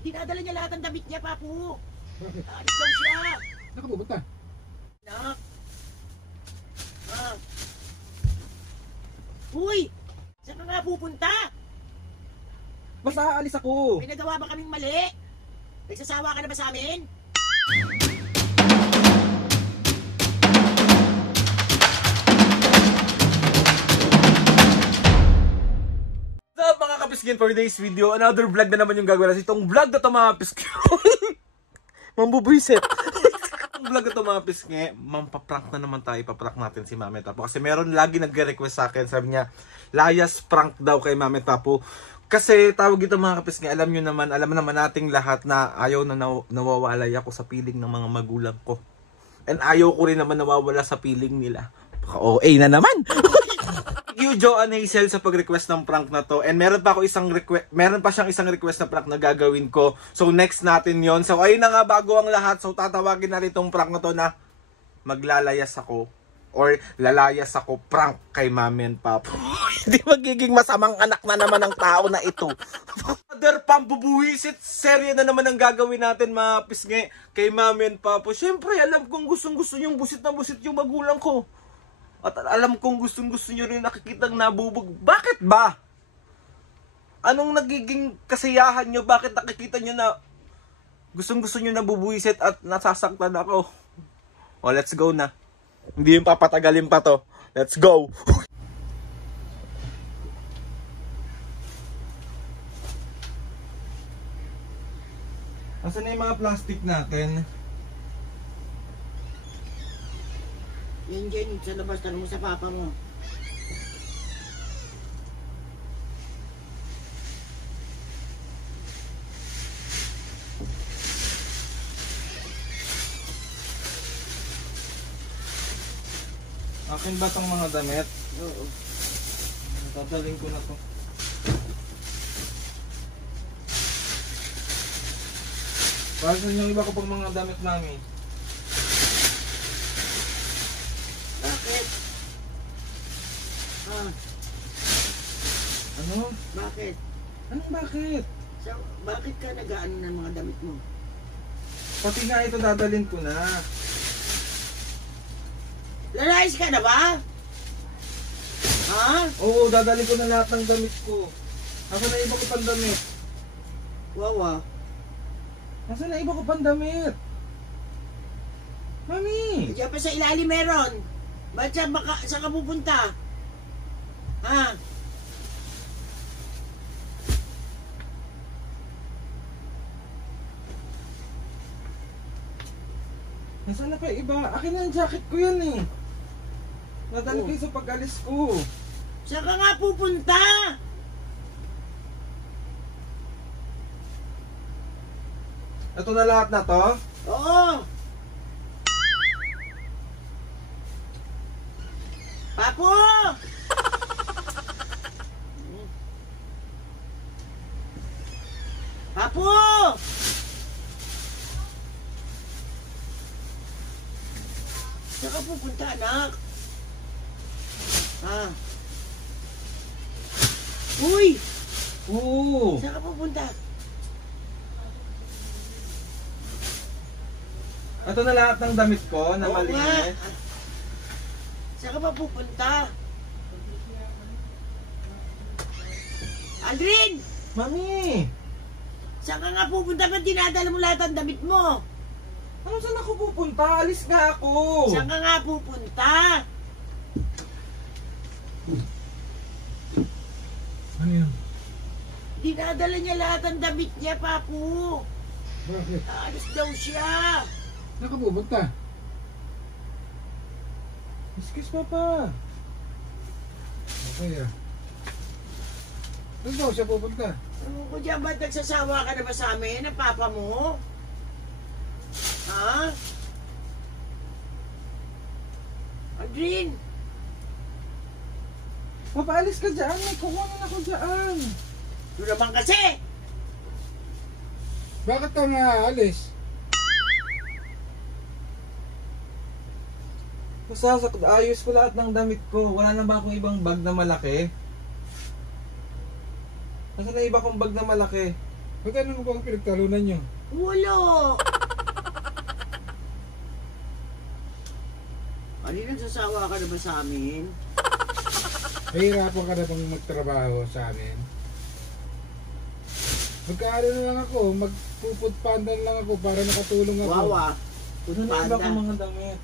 Dinadala niya lahat ng damit niya, Papu. Bakit? Alis daw siya. Saan ka pupunta? Nak. Ah. Uy! Saan ka nga pupunta? Basta aalis ako. May nagawa ba kaming mali? Nagsasawa ka na ba sa amin? What's up mga kapiskin, for today's video, another vlog na naman yung gagawin natin. Itong vlog na ito mga piskin. Mambubuisit. Itong vlog na ito mga piskin, mampaprank na naman tayo. Paprank natin si Mami Tapo. Kasi meron lagi nagre-request sa akin. Sabi niya, layas prank daw kay Mami Tapo. Kasi tawag ito mga kapiskin, alam naman nating lahat na ayaw na nawawalay ako sa piling ng mga magulang ko. And ayaw ko rin naman nawawala sa piling nila. Baka OA na naman. Thank you, Joanne Hazel, sa pag-request ng prank na to. And meron pa siyang isang request na prank na gagawin ko. So next natin yon. So ayun na nga, bago ang lahat. So tatawagin natin itong prank na to na maglalayas ako. Or lalayas ako prank kay Mami and Papo. Hindi magiging masamang anak na naman ng tao na ito. Other pambubuwisit serye na naman ang gagawin natin mga pisngi kay Mami and Papo. Siyempre alam kong gustong-gusto yung busit na busit yung magulang ko. At alam kong gustong-gusto nyo rin nakikitang nabubog. Bakit ba? Anong nagiging kasiyahan nyo? Bakit nakikita nyo na gustong-gusto nyo nabubuisit at nasasaktan ako? O, let's go na. Hindi yung papatagalin pa to. Let's go! Asan na yung mga plastic natin? Yan dyan, sa labas, tanong mo sa papa mo. Akin ba itong mga damit? Oo. Dadaling ko na to. Bakit yung iba ko pang mga damit namin? Bakit? Ah, Ano? bakit? Anong bakit? So, bakit ka nag-aano ng mga damit mo? Pati nga ito dadalhin ko na. Lalayas ka na ba? Ha? Oo, dadalhin ko na lahat ng damit ko. Nasaan na iba ko pang damit? Wawa. Nasaan na iba ko pang damit? Mami! Diyan pa sa ilalim meron. Ba't saan ka pupunta? Ha? Nasaan na pa iba? Akin na yung jacket ko yan eh. Nadali Oh. kayo sa pag-alis ko. Saan ka nga pupunta? Ito na lahat na to? Oo. Papo! Papo! Saan ka pupunta, anak? Ha? Uy! Oo. Saan ka pupunta? Ito na lahat ng damit ko na Oo nga. malinis. Saan ka pa pupunta? Aldrin! Mami! Saan ka nga pupunta? Ba't dinadala mo lahat ng damit mo? Ano saan ako pupunta? Alis nga ako! Saan ka nga pupunta? Ano yun? Dinadala niya lahat ng damit niya, Papu. Bakit? Alis daw siya. Saan ka pupunta? Excuse Papa. Okay ah. Saan daw siya pupunta? Ano ko dyan, ba't nagsasawa ka na ba sa amin, ang papa mo? Ha? Aldrin! Papa, alis ka dyan. May kukunin ako dyan. Ito naman kasi! Bakit ka nga alis? Ayos ko lahat ng damit ko. Wala na ba akong ibang bag na malaki? Nasaan na iba kong bag na malaki? Ba't ano mo bang pinagtalunan nyo? Wala. Ano nagsasawa ka na ba sa amin? Nahihirapan ka na bang magtrabaho sa amin? Magkaano na lang ako, magpuputpandan lang ako para nakatulong ako. Wawa. Ano na iba kong mga damit?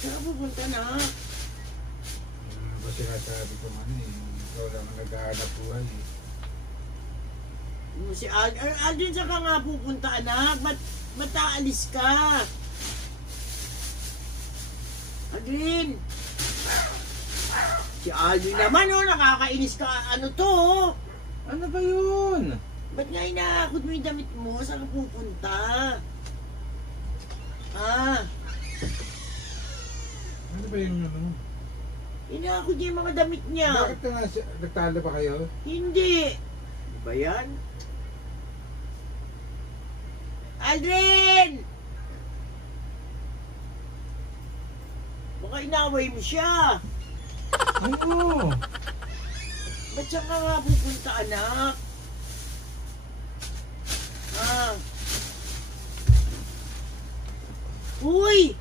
Saan ka pupunta na? Ano ba sinasabi ko man eh, ikaw lang ang naghahanap buhay eh. Si Aldrin, saan ka nga pupunta, anak? Ba't aalis ka? Aldrin! Si Aldrin naman, oh, nakakainis ka. Ano to, oh? Ano ba yun? Ba't nga inaakot mo yung damit mo? Saan ka pupunta? Ah, Ano ba yung ano? inaakot niya yung mga damit niya. Bakit na nagtalo ba kayo? Hindi. Ano ba yan? Aldrin! Baka inaway mo siya. Ano? Ba't siya ka nga pupunta, anak? Ah. Uy!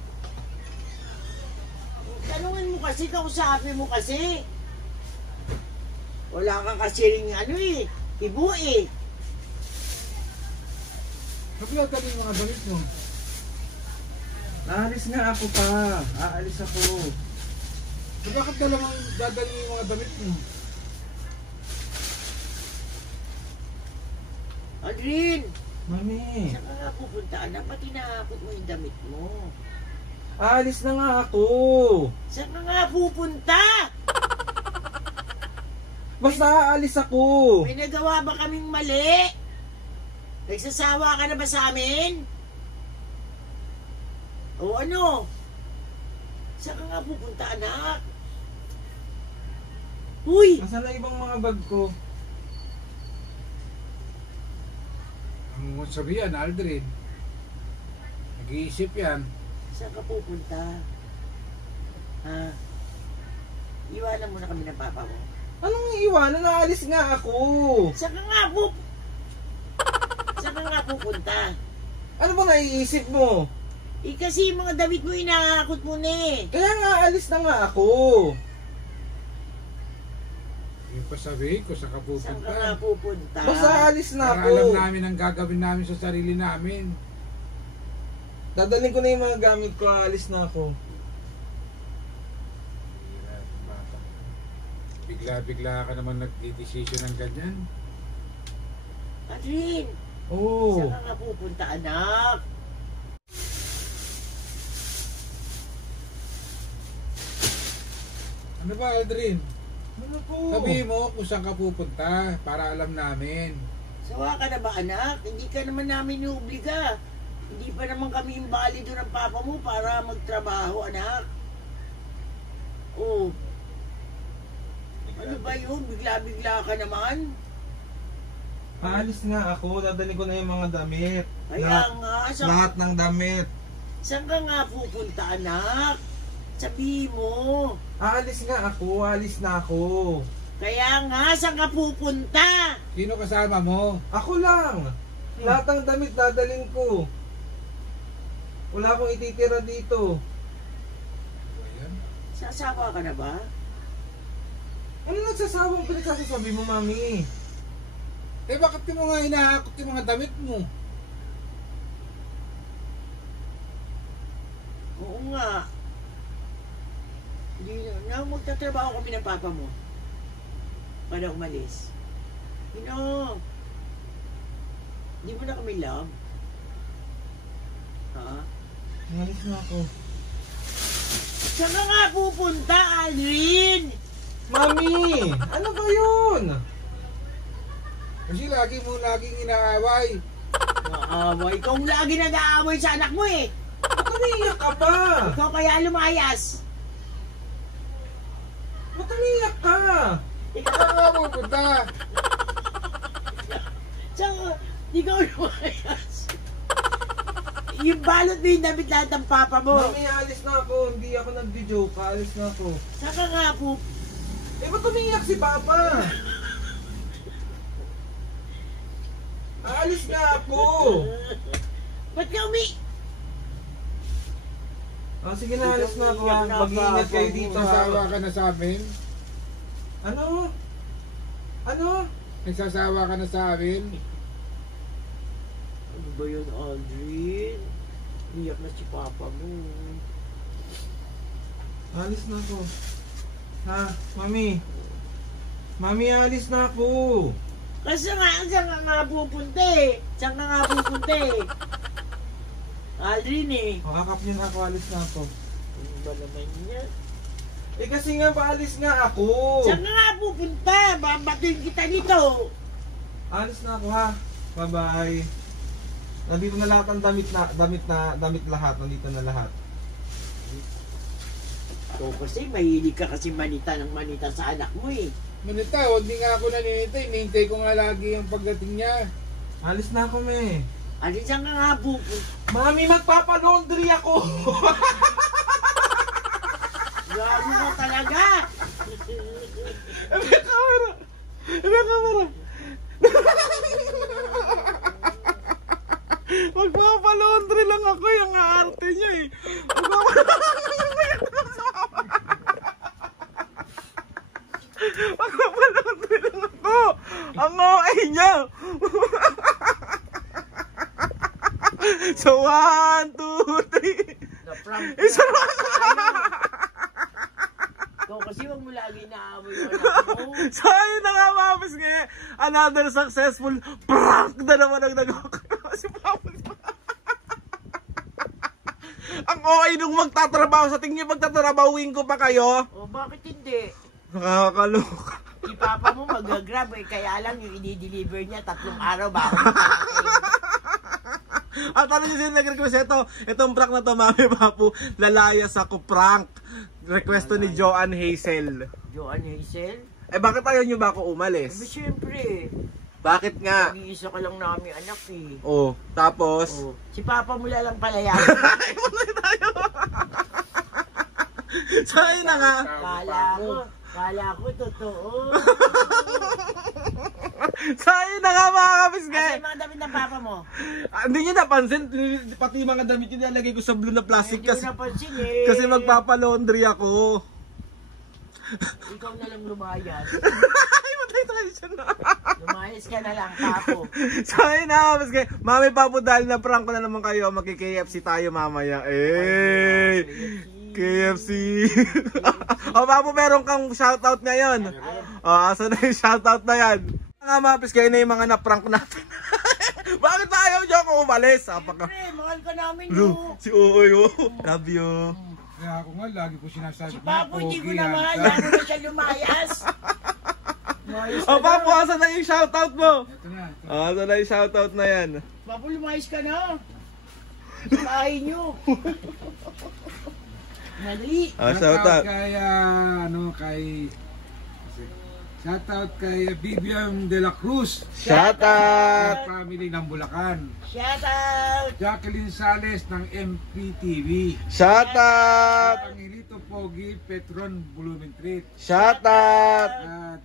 Tanungin mo kasi, kausapin mo kasi. Wala ka kasi rin ano eh. Ibu eh. Naglatan yung mga damit mo. Aalis nga ako pa. Aalis ako. So, bakit ka lamang dadalhin yung mga damit mo? Aldrin! Mami. Saan ka nga pupunta, anak? Ba't inaakot mo yung damit mo? Aalis na nga ako. Saan ka nga pupunta? Basta aalis ako. May nagawa ba kaming mali? Nagsasawa ka na ba sa amin? O ano? Saan ka nga pupunta, anak? Uy! Nasaan na ibang mga bag ko? Ang sabihan, Aldrin. Nag-iisip yan. Saan ka pupunta? Ha? Iwanan mo na kami ng papa mo. Anong iiwanan? Naalis nga ako. Saan ka nga Saan ka nga pupunta? Ano ba naiisip mo? Eh kasi yung mga damit mo inaakot mo na eh. Kaya nga alis na nga ako. Yung pasabihin ko sa Saan ka nga kapupunta. pupunta? Basta alis na Para ako. alam namin ang gagawin namin sa sarili namin. Dadalhin ko na yung mga gamit ko. Alis na ako. Bigla-bigla ka naman nagdidesisyon ng ganyan. Aldrin! Oo. Saan ka nga pupunta, anak? Ano ba, Aldrin? Ano po? Sabihin mo kung saan ka pupunta para alam namin. Sawa ka na ba, anak? Hindi ka naman namin iuobliga. Hindi pa naman kami imbalido ng papa mo para magtrabaho, anak. Oh. Ano ba yun? Bigla-bigla ka naman? Aalis nga ako. Dadalhin ko na yung mga damit. Kaya nga, Lahat ng damit. saan ka nga pupunta, anak? Sabihin mo. Aalis nga ako. Aalis na ako. Kaya nga, saan ka pupunta? Sino kasama mo? Ako lang. Lahat ng damit dadalhin ko. Wala akong ititira dito. Ayan. Sasawa ka na ba? Ano nagsasawang pinagsasasabi mo, mami? Eh bakit mo nga hinahakot yung mga damit mo? Oo nga. Hindi na magtatrabaho kami ng papa mo. Para umalis. Hindi mo na kami love. Ha? Alis na ako. Saan ka nga pupunta, Aldrin? Mami! Ano ba yun? Kasi laging inaaway. Maaway. Ikaw ang lagi nag-aaway sa anak mo eh. Ba't umiiyak ka pa? Ikaw kaya lumayas. Ba't umiiyak ka? Ikaw, Saan ka pupunta? saan ka? Ikaw lumayas. Yung balot mo yung damit lahat ng papa mo. Mami, alis na ako. Hindi ako nag-joke. Alis na ako. Saka nga po. Eh, ba't umiiyak si Papa? Alis na ako. Ba't ka Ah, sige na, alis na ako. Mag-iingat kayo dito. Nagsasawa ka na sa amin? Ano? Ano? Nagsasawa ka na sa amin? Ano ba yun, Aldrin? Iyak na si papa mo. Alis na ako. Ha? Mami? Mami, alis na ako. Kasi saan ka nga pupunta eh? Saan ka nga pupunta eh? Aldrin eh. Akap niyo na ako, alis na ako. Ano ba naman yan? Eh kasi nga, paalis nga ako. Saan ka nga pupunta? Babatuin kita dito. Alis na ako ha. Bye-bye. Nandito na lahat ang damit lahat. Nandito na lahat. So kasi mahilig ka kasi manita ng manita sa anak mo eh. Manita, hindi nga ako naninintay. Nintay ko nga lagi yung pagdating niya. Alis na ako, me. Aldrin, saan ka nga pupunta? Mami, magpapalaundry ako. Gago mo talaga. May camera. May camera. Magpapalaundry lang ako. Yung arte niya eh. Magpapalaundry lang ako. Ang OA niya. So 1, 2, 3. Na-prank ka. Isa lang. Ikaw kasi wag mo lagi naamoy yung anak mo. So ayun na nga mga pisngi. Another successful prank na naman ang nagawa ko si Papa. Ang okay nung magtatrabaho. Sa tingin pagtatrabawin ko pa kayo. O bakit hindi? Nakakaloka. Si Papa mo mag-grab eh. Kaya lang yung i-deliver niya 3 araw bago. At ano yung sila nag-request ito? Itong prank na to, Mami Papu, lalayas ako prank. Request to ni Joanne Hazel. Joanne Hazel? Eh bakit ayaw nyo ba ako umalis? Sabi siyempre. Bakit nga? Nag-iisa ka lang namin anak eh. Oh, tapos? Oh, si Papa mo lang palayan. So ayun na nga. Kala ko totoo. So ayun na nga mga kapisgay. Kasi yung mga damit ng Papa mo. Hindi nyo napansin, pati yung mga damit yung nilagay ko sa blue na plastic Hindi ko napansin eh. kasi magpapalaundry ako. Ikaw na lang lumayas. Ay, matay tayo siya na. Lumayas ka na lang, Papo. So ayun na kapisgay. Mami Papu, dahil na prank ko na naman kayo, magki-KFC tayo mamaya. Eh! KFC. O Papu, meron kang shoutout ngayon. O, asa na yung shoutout na yan? Nga mga piskay na yung mga na-prank natin. Bakit ba ayaw nyo ako umalis? Siyempre, mahal ka namin no. Si Uoy, oh. Love you. Kaya ako nga, lagi ko sinasabi. Si Papo, hindi ko na mahal. Lalo na siya lumayas. O Papu, asa na yung shoutout mo? Ito na. Ito. O, asa na yung shoutout na yan? Papo, lumayas ka na. Sa bahay nyo. Mali. Shoutout. Shoutout kay Vivian de la Cruz. Shoutout. Family ng Bulacan. Shout out. Jacqueline Sales ng MPTV. Shoutout. Angelito Pogi, Petron, Blumentritt. Shoutout.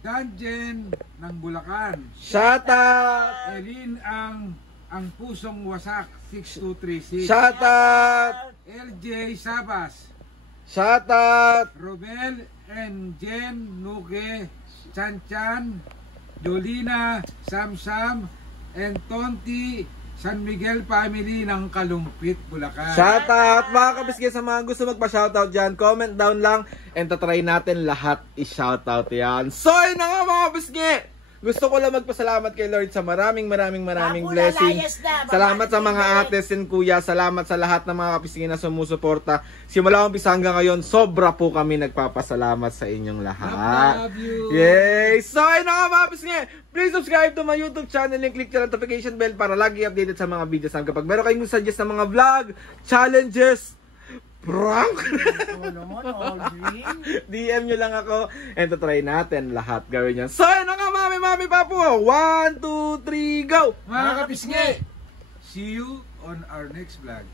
Dungeon ng Bulacan. Shoutout. Elin ang Pusong Wasak 6236. Shoutout. LJ Sabas. Shoutout. Robel and Jen Nuke, Chan, Jolina, Sam, and Tonti, San Miguel family ng Kalumpit, Bulacan. Shoutout. Mga kabisgay, sa mga gusto magpa-shoutout dyan, comment down lang and tatry natin lahat i-shoutout yan. So yun na nga mga kabisgay. Gusto ko lang magpasalamat kay Lord sa maraming Papo, blessing. lalayas na. Salamat sa mga Babalik ates and kuya. Salamat sa lahat ng mga kapisingin na sumusuporta. Simula umpisa hanggang ngayon, sobra po kami nagpapasalamat sa inyong lahat. Love you. Yay! So ayun na nga mga kapisingin. Please subscribe to my YouTube channel and click the notification bell para lagi updated sa mga videos. Kapag meron kayong suggest ng mga vlog, challenges, prank, DM nyo lang ako and try natin lahat gawin yan. So yun na nga Mami Papu. 1, 2, 3, go! Mga kapisngi, see you on our next vlog.